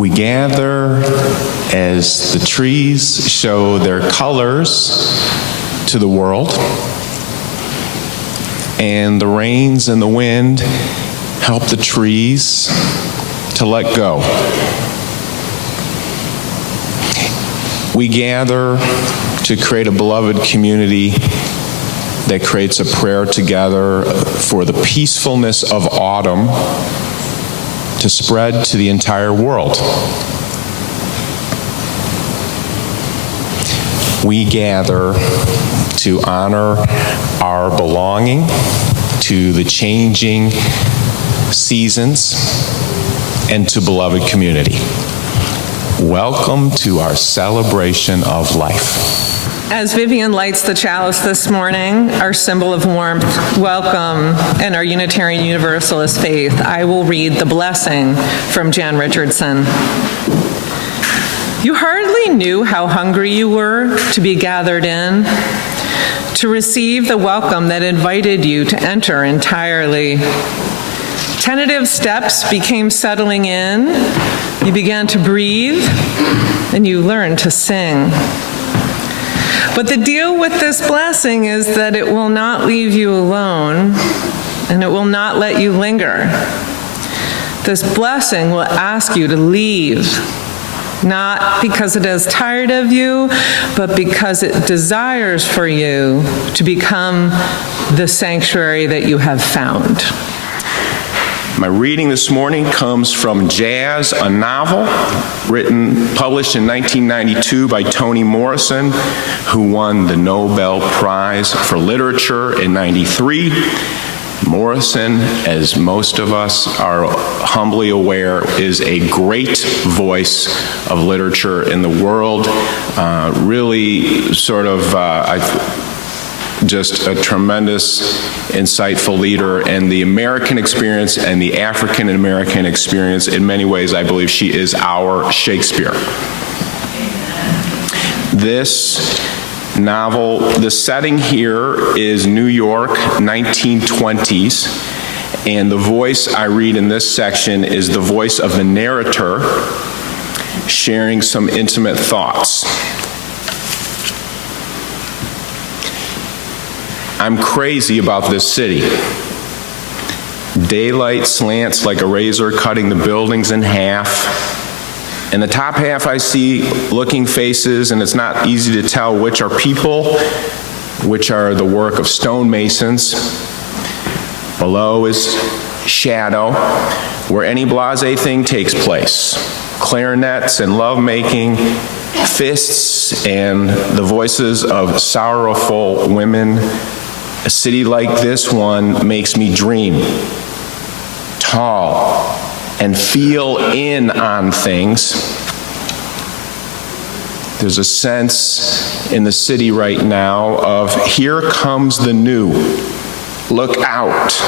We gather as the trees show their colors to the world, and the rains and the wind help the trees to let go. We gather to create a beloved community that creates a prayer together for the peacefulness of autumn to spread to the entire world. We gather to honor our belonging to the changing seasons and to beloved community. Welcome to our celebration of life. As Vivian lights the chalice this morning, our symbol of warmth, welcome, and our Unitarian Universalist faith, I will read the blessing from Jan Richardson. You hardly knew how hungry you were to be gathered in, to receive the welcome that invited you to enter entirely. Tentative steps became settling in. You began to breathe, and you learned to sing. But the deal with this blessing is that it will not leave you alone, and it will not let you linger. This blessing will ask you to leave, not because it is tired of you, but because it desires for you to become the sanctuary that you have found. My reading this morning comes from Jazz, a novel published in 1992 by Toni Morrison, who won the Nobel Prize for Literature in '93. Morrison, as most of us are humbly aware, is a great voice of literature in the world. Really sort of, just a tremendous, insightful leader, and the American experience and the African American experience, in many ways, I believe she is our Shakespeare. This novel, the setting here is New York, 1920s, and the voice I read in this section is the voice of the narrator sharing some intimate thoughts. I'm crazy about this city. Daylight slants like a razor, cutting the buildings in half. In the top half, I see looking faces, and it's not easy to tell which are people, which are the work of stonemasons. Below is shadow, where any blasé thing takes place. Clarinets and lovemaking, fists and the voices of sorrowful women. A city like this one makes me dream, tall, and feel in on things. There's a sense in the city right now of here comes the new. Look out.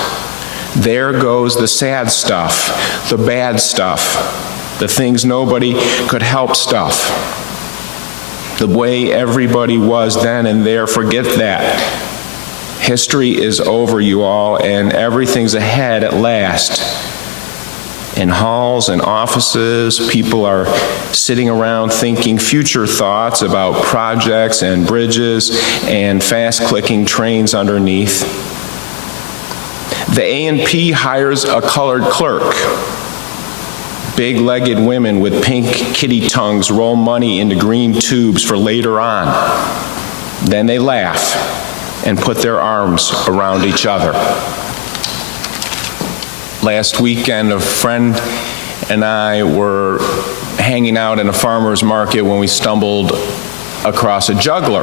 There goes the sad stuff, the bad stuff, the things nobody could help stuff. The way everybody was then and there, forget that. History is over, you all, and everything's ahead at last. In halls and offices, people are sitting around thinking future thoughts about projects and bridges and fast-clicking trains underneath. The A&P hires a colored clerk. Big-legged women with pink kitty tongues roll money into green tubes for later on. Then they laugh and put their arms around each other. Last weekend, a friend and I were hanging out in a farmer's market when we stumbled across a juggler.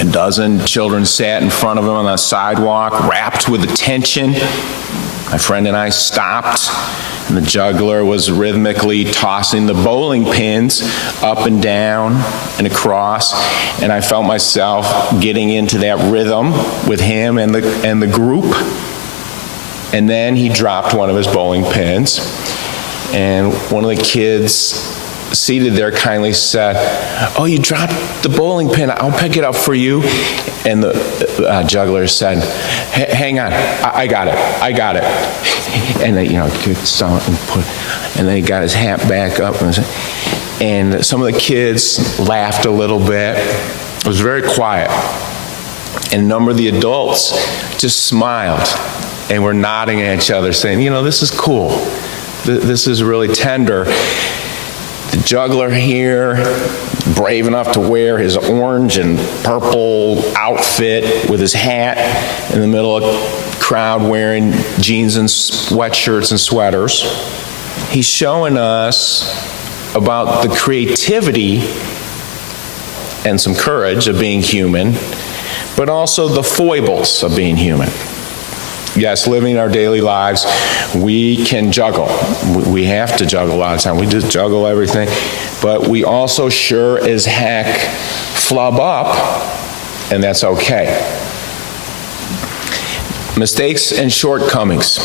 A dozen children sat in front of him on the sidewalk, rapt with attention. My friend and I stopped, and the juggler was rhythmically tossing the bowling pins up and down and across, and I felt myself getting into that rhythm with him and the group. And then he dropped one of his bowling pins, and one of the kids seated there kindly said, "Oh, you dropped the bowling pin, I'll pick it up for you." And the juggler said, "Hang on, I got it. And they, kids saw it and And then he got his hat back up, and some of the kids laughed a little bit. It was very quiet. And a number of the adults just smiled and were nodding at each other, saying, you know, this is cool. This is really tender. The juggler here, brave enough to wear his orange and purple outfit with his hat in the middle of the crowd wearing jeans and sweatshirts and sweaters. He's showing us about the creativity and some courage of being human, but also the foibles of being human. Yes, living our daily lives, we can juggle. We have to juggle a lot of time. We just juggle everything. But we also sure as heck flub up, and that's okay. Mistakes and shortcomings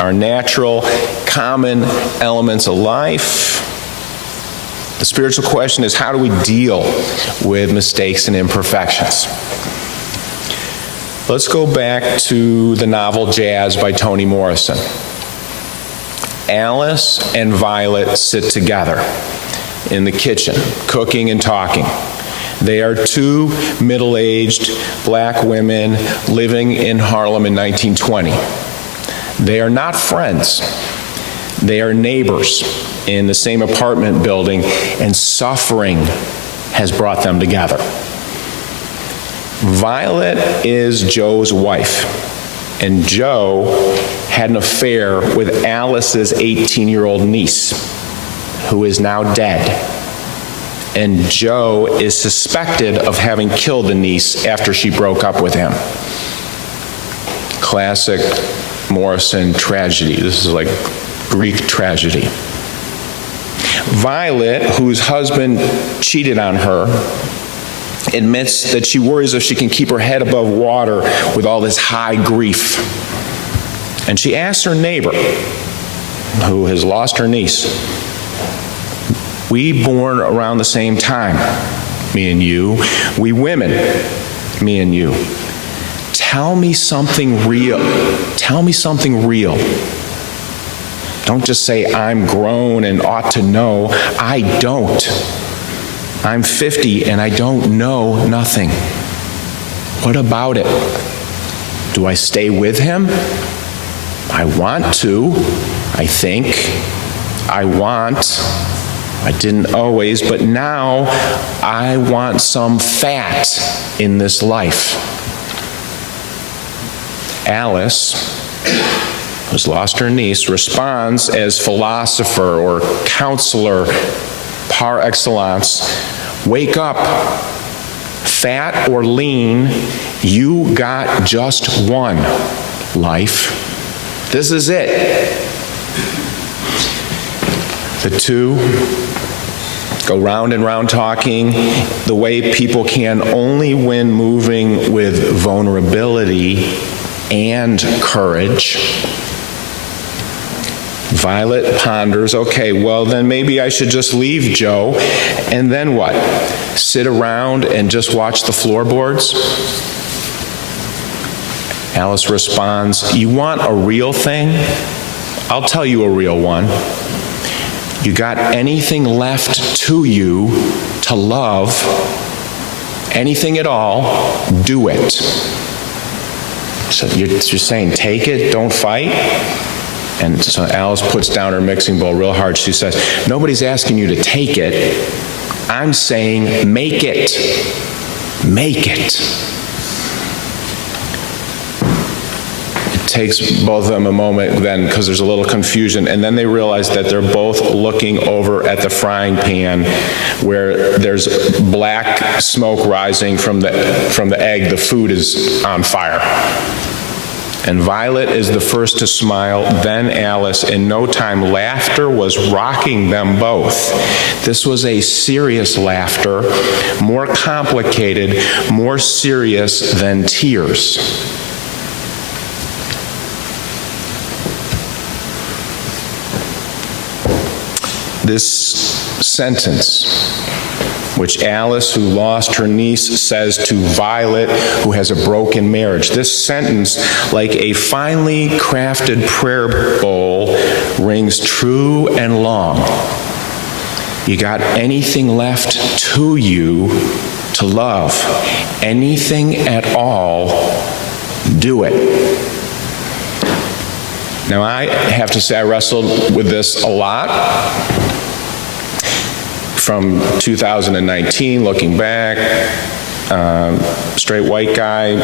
are natural, common elements of life. The spiritual question is, how do we deal with mistakes and imperfections? Let's go back to the novel Jazz by Toni Morrison. Alice and Violet sit together in the kitchen, cooking and talking. They are two middle-aged black women living in Harlem in 1920. They are not friends. They are neighbors in the same apartment building, and suffering has brought them together. Violet is Joe's wife, and Joe had an affair with Alice's 18-year-old niece, who is now dead. And Joe is suspected of having killed the niece after she broke up with him. Classic Morrison tragedy. This is like Greek tragedy. Violet, whose husband cheated on her, admits that she worries if she can keep her head above water with all this high grief. And she asks her neighbor, who has lost her niece, we born around the same time, me and you. We women, me and you. Tell me something real. Tell me something real. Don't just say, I'm grown and ought to know. I don't. I'm 50 and I don't know nothing. What about it? Do I stay with him? I want to, I think. I didn't always, but now I want some fat in this life. Alice, who's lost her niece, responds as philosopher or counselor par excellence, wake up, fat or lean, you got just one life. This is it. The two go round and round talking the way people can only when moving with vulnerability and courage. Violet ponders, okay, well then maybe I should just leave Joe, and then what? Sit around and just watch the floorboards? Alice responds, you want a real thing? I'll tell you a real one. You got anything left to you to love, anything at all, do it. So you're saying take it, don't fight? And so Alice puts down her mixing bowl real hard. She says, nobody's asking you to take it. I'm saying make it. Make it. It takes both of them a moment then, because there's a little confusion, and then they realize that they're both looking over at the frying pan where there's black smoke rising from the egg. The food is on fire. And Violet is the first to smile, then Alice. In no time, laughter was rocking them both. This was a serious laughter, more complicated, more serious than tears. This sentence, which Alice, who lost her niece, says to Violet, who has a broken marriage. This sentence, like a finely crafted prayer bowl, rings true and long. You got anything left to you to love? Anything at all, do it. Now, I have to say I wrestled with this a lot. From 2019, looking back, straight white guy,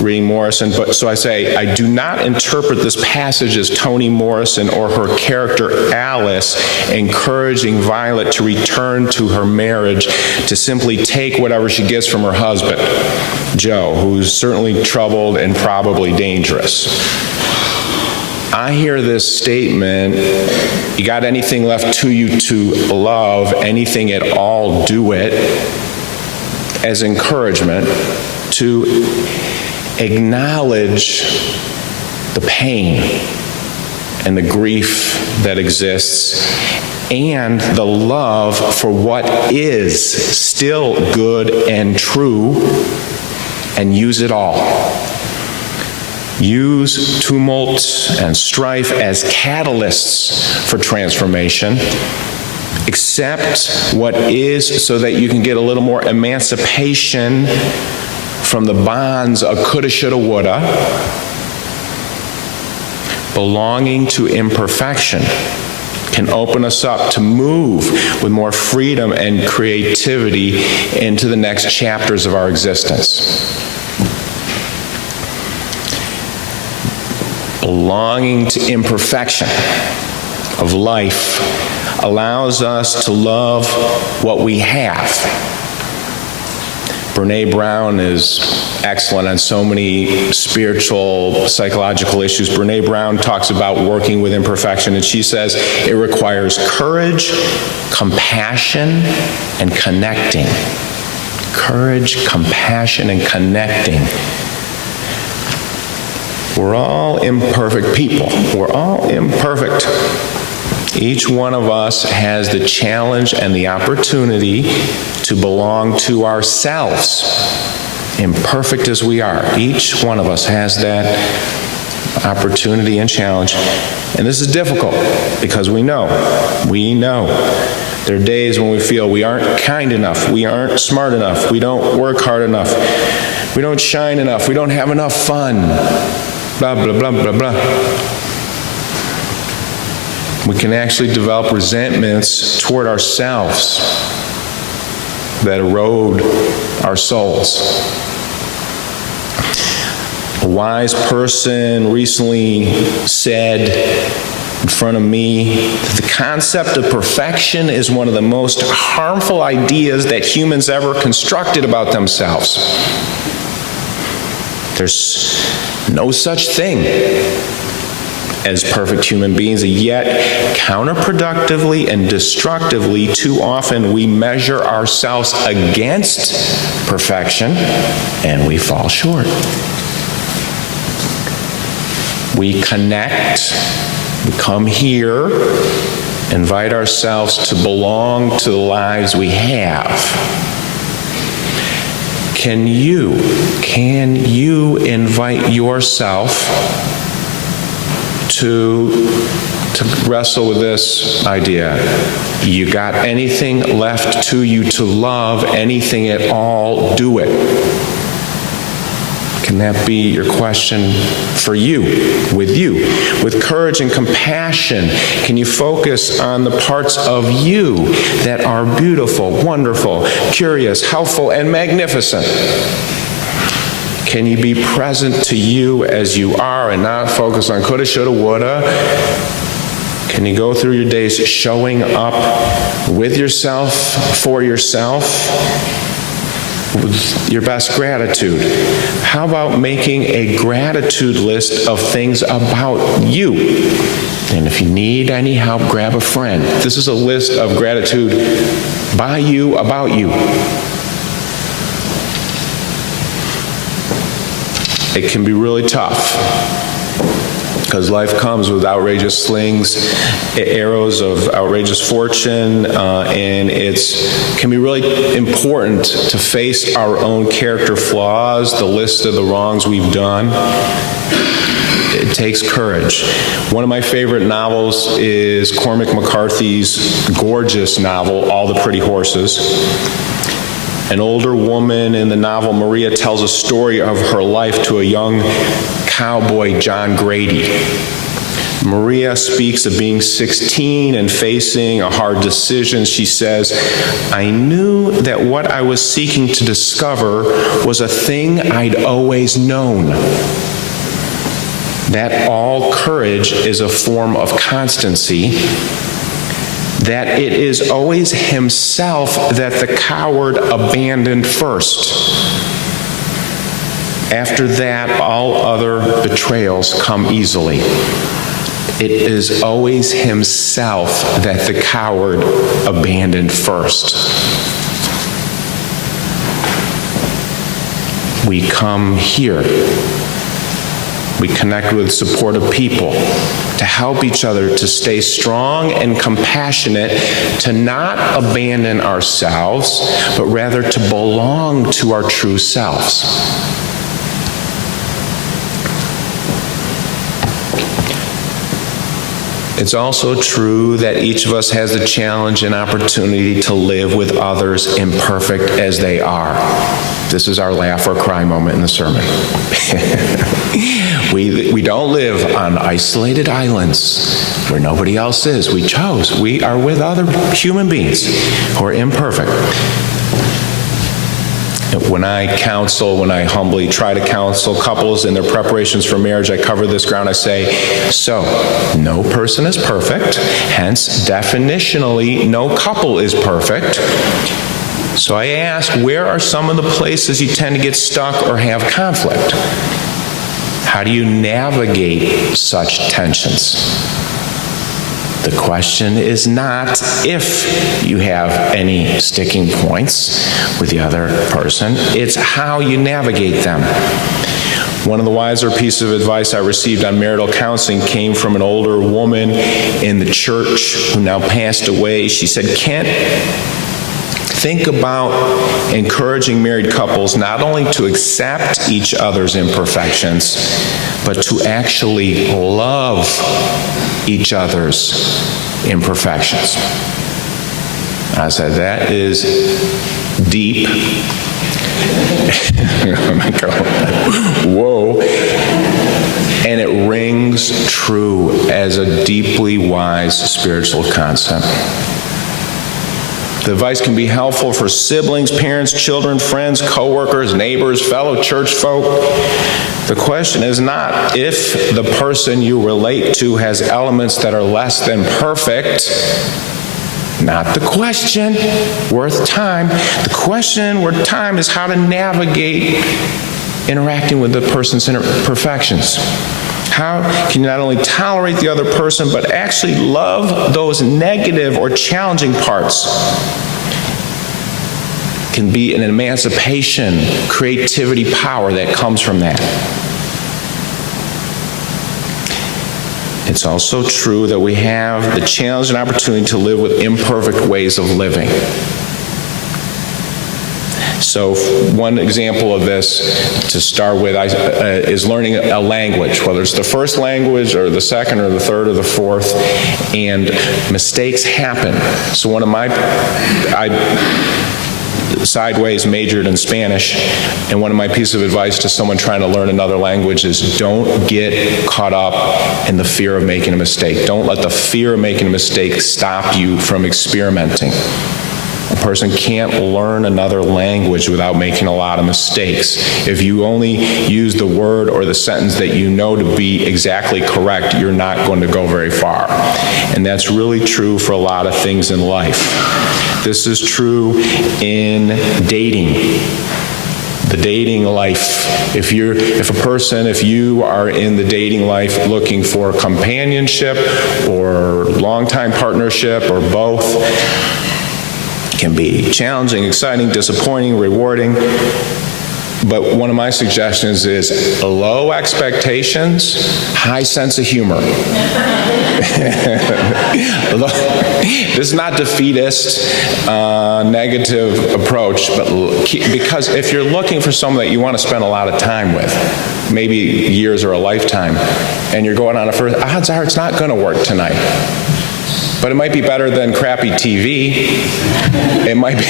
reading Morrison. But so I say, I do not interpret this passage as Toni Morrison or her character Alice encouraging Violet to return to her marriage to simply take whatever she gets from her husband, Joe, who's certainly troubled and probably dangerous. I hear this statement, you got anything left to you to love, anything at all, do it, as encouragement to acknowledge the pain and the grief that exists and the love for what is still good and true, and use it all. Use tumult and strife as catalysts for transformation. Accept what is so that you can get a little more emancipation from the bonds of coulda, shoulda, woulda. Belonging to imperfection can open us up to move with more freedom and creativity into the next chapters of our existence. Belonging to imperfection of life allows us to love what we have. Brene Brown is excellent on so many spiritual, psychological issues. Brene Brown talks about working with imperfection, and she says it requires courage, compassion, and connecting. Courage, compassion, and connecting. We're all imperfect people. We're all imperfect. Each one of us has the challenge and the opportunity to belong to ourselves, imperfect as we are. Each one of us has that opportunity and challenge. And this is difficult because we know there are days when we feel we aren't kind enough, we aren't smart enough, we don't work hard enough, we don't shine enough, we don't have enough fun, blah, blah, blah, blah, blah. We can actually develop resentments toward ourselves that erode our souls. A wise person recently said in front of me that the concept of perfection is one of the most harmful ideas that humans ever constructed about themselves. There's no such thing as perfect human beings, and yet counterproductively and destructively, too often we measure ourselves against perfection and we fall short. We connect, we come here, invite ourselves to belong to the lives we have. Can you invite yourself to wrestle with this idea? You got anything left to you to love, anything at all, do it. Can that be your question for you, with courage and compassion? Can you focus on the parts of you that are beautiful, wonderful, curious, helpful, and magnificent? Can you be present to you as you are and not focus on coulda, shoulda, woulda? Can you go through your days showing up with yourself, for yourself, with your best gratitude? How about making a gratitude list of things about you? And if you need any help, grab a friend. This is a list of gratitude by you, about you. It can be really tough because life comes with outrageous slings, arrows of outrageous fortune, and it can be really important to face our own character flaws, the list of the wrongs we've done. It takes courage. One of my favorite novels is Cormac McCarthy's gorgeous novel, All the Pretty Horses. An older woman in the novel, Maria, tells a story of her life to a young cowboy, John Grady. Maria speaks of being 16 and facing a hard decision. She says, "I knew that what I was seeking to discover was a thing I'd always known. That all courage is a form of constancy, that it is always himself that the coward abandoned first. After that, all other betrayals come easily. It is always himself that the coward abandoned first." We come here. We connect with supportive people to help each other to stay strong and compassionate, to not abandon ourselves, but rather to belong to our true selves. It's also true that each of us has the challenge and opportunity to live with others imperfect as they are. This is our laugh or cry moment in the sermon. We don't live on isolated islands where nobody else is. We chose. We are with other human beings who are imperfect. When I humbly try to counsel couples in their preparations for marriage, I cover this ground. I say, so, no person is perfect, hence, definitionally, no couple is perfect. So I ask, where are some of the places you tend to get stuck or have conflict? How do you navigate such tensions? The question is not if you have any sticking points with the other person, it's how you navigate them. One of the wiser pieces of advice I received on marital counseling came from an older woman in the church who now passed away. She said, Kent, think about encouraging married couples not only to accept each other's imperfections, but to actually love each other's imperfections. I said, that is deep. Whoa. And it rings true as a deeply wise spiritual concept. The advice can be helpful for siblings, parents, children, friends, co-workers, neighbors, fellow church folk. The question is not if the person you relate to has elements that are less than perfect. Not the question worth time. The question worth time is how to navigate interacting with the person's imperfections. How can you not only tolerate the other person, but actually love those negative or challenging parts? It can be an emancipation, creativity, power that comes from that. It's also true that we have the challenge and opportunity to live with imperfect ways of living. So one example of this to start with is learning a language, whether it's the first language or the second or the third or the fourth, and mistakes happen. So I sideways majored in Spanish, and one of my pieces of advice to someone trying to learn another language is don't get caught up in the fear of making a mistake. Don't let the fear of making a mistake stop you from experimenting. A person can't learn another language without making a lot of mistakes. If you only use the word or the sentence that you know to be exactly correct, you're not going to go very far. And that's really true for a lot of things in life. This is true in dating. The dating life. If you are in the dating life looking for companionship or long-time partnership or both, it can be challenging, exciting, disappointing, rewarding. But one of my suggestions is low expectations, high sense of humor. This is not defeatist, negative approach, but because if you're looking for someone that you want to spend a lot of time with, maybe years or a lifetime, and you're going on a first, odds are it's not going to work tonight. But it might be better than crappy TV. It might be.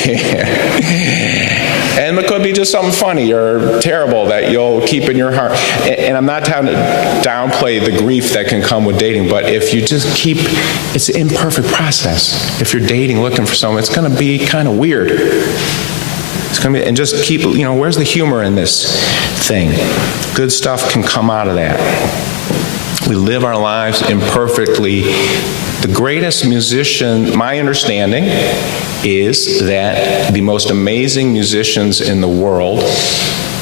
And it could be just something funny or terrible that you'll keep in your heart. And I'm not trying to downplay the grief that can come with dating, but if you just keep, it's an imperfect process. If you're dating, looking for someone, it's going to be kind of weird. It's going to be, and just keep, where's the humor in this thing? Good stuff can come out of that. We live our lives imperfectly. The greatest musician, my understanding, is that the most amazing musicians in the world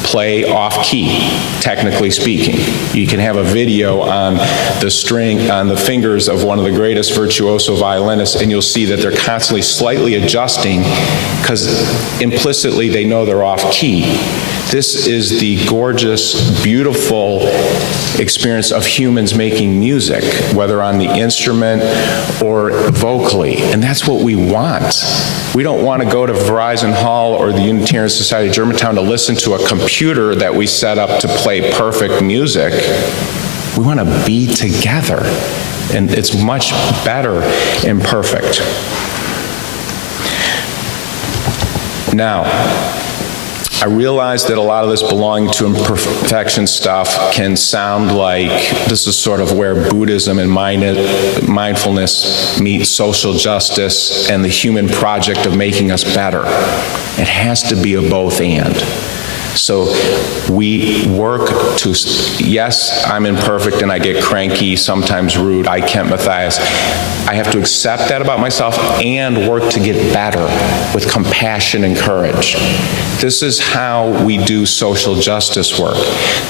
play off-key, technically speaking. You can have a video on the fingers of one of the greatest virtuoso violinists, and you'll see that they're constantly slightly adjusting because implicitly they know they're off-key. This is the gorgeous, beautiful experience of humans making music, whether on the instrument or vocally. And that's what we want. We don't want to go to Verizon Hall or the Unitarian Society of Germantown to listen to a computer that we set up to play perfect music. We want to be together. And it's much better imperfect. Now, I realize that a lot of this belonging to imperfection stuff can sound like this is sort of where Buddhism and mindfulness meet social justice and the human project of making us better. It has to be a both and. So we work to, yes, I'm imperfect and I get cranky, sometimes rude, I can't Matthies. I have to accept that about myself and work to get better with compassion and courage. This is how we do social justice work.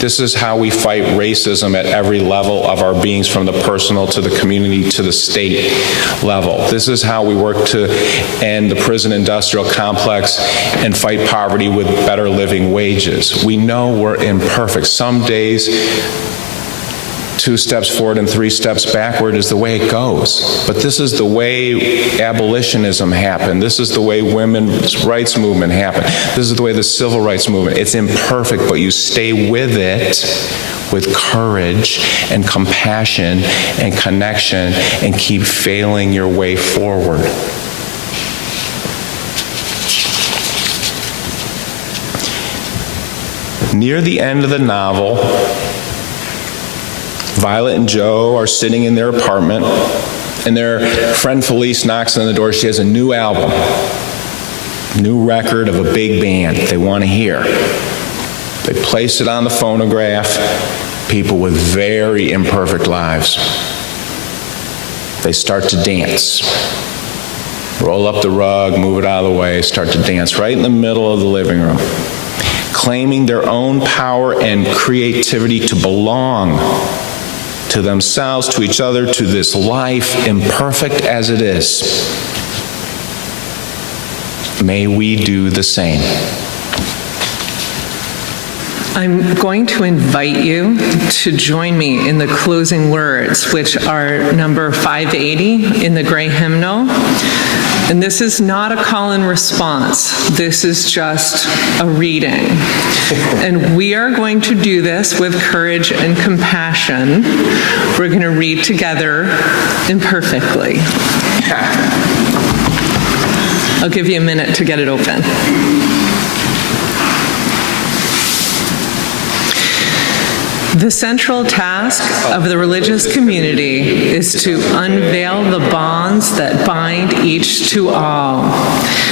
This is how we fight racism at every level of our beings, from the personal to the community to the state level. This is how we work to end the prison industrial complex and fight poverty with better living wages. We know we're imperfect. Some days, 2 steps forward and 3 steps backward is the way it goes. But this is the way abolitionism happened. This is the way women's rights movement happened. This is the way the civil rights movement. It's imperfect, but you stay with it with courage and compassion and connection and keep failing your way forward. Near the end of the novel, Violet and Joe are sitting in their apartment, and their friend Felice knocks on the door. She has a new album, new record of a big band they want to hear. They place it on the phonograph. People with very imperfect lives. They start to dance. Roll up the rug, move it out of the way, start to dance right in the middle of the living room, claiming their own power and creativity to belong to themselves, to each other, to this life, imperfect as it is. May we do the same. I'm going to invite you to join me in the closing words, which are number 580 in the gray hymnal. And this is not a call and response. This is just a reading. And we are going to do this with courage and compassion. We're going to read together imperfectly. I'll give you a minute to get it open. The central task of the religious community is to unveil the bonds that bind each to all.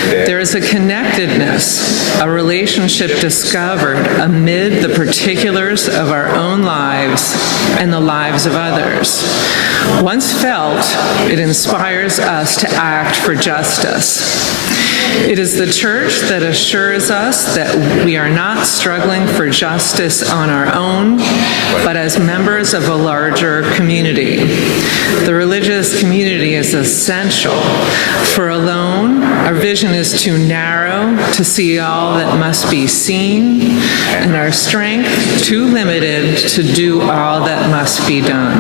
There is a connectedness, a relationship discovered amid the particulars of our own lives and the lives of others. Once felt, it inspires us to act for justice. It is the church that assures us that we are not struggling for justice on our own, but as members of a larger community. The religious community is essential, for alone Our vision is too narrow to see all that must be seen, and our strength too limited to do all that must be done.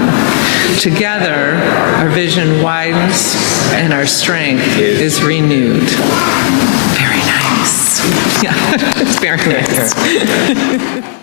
Together, our vision widens and our strength is renewed. Very nice. Yeah, it's very nice.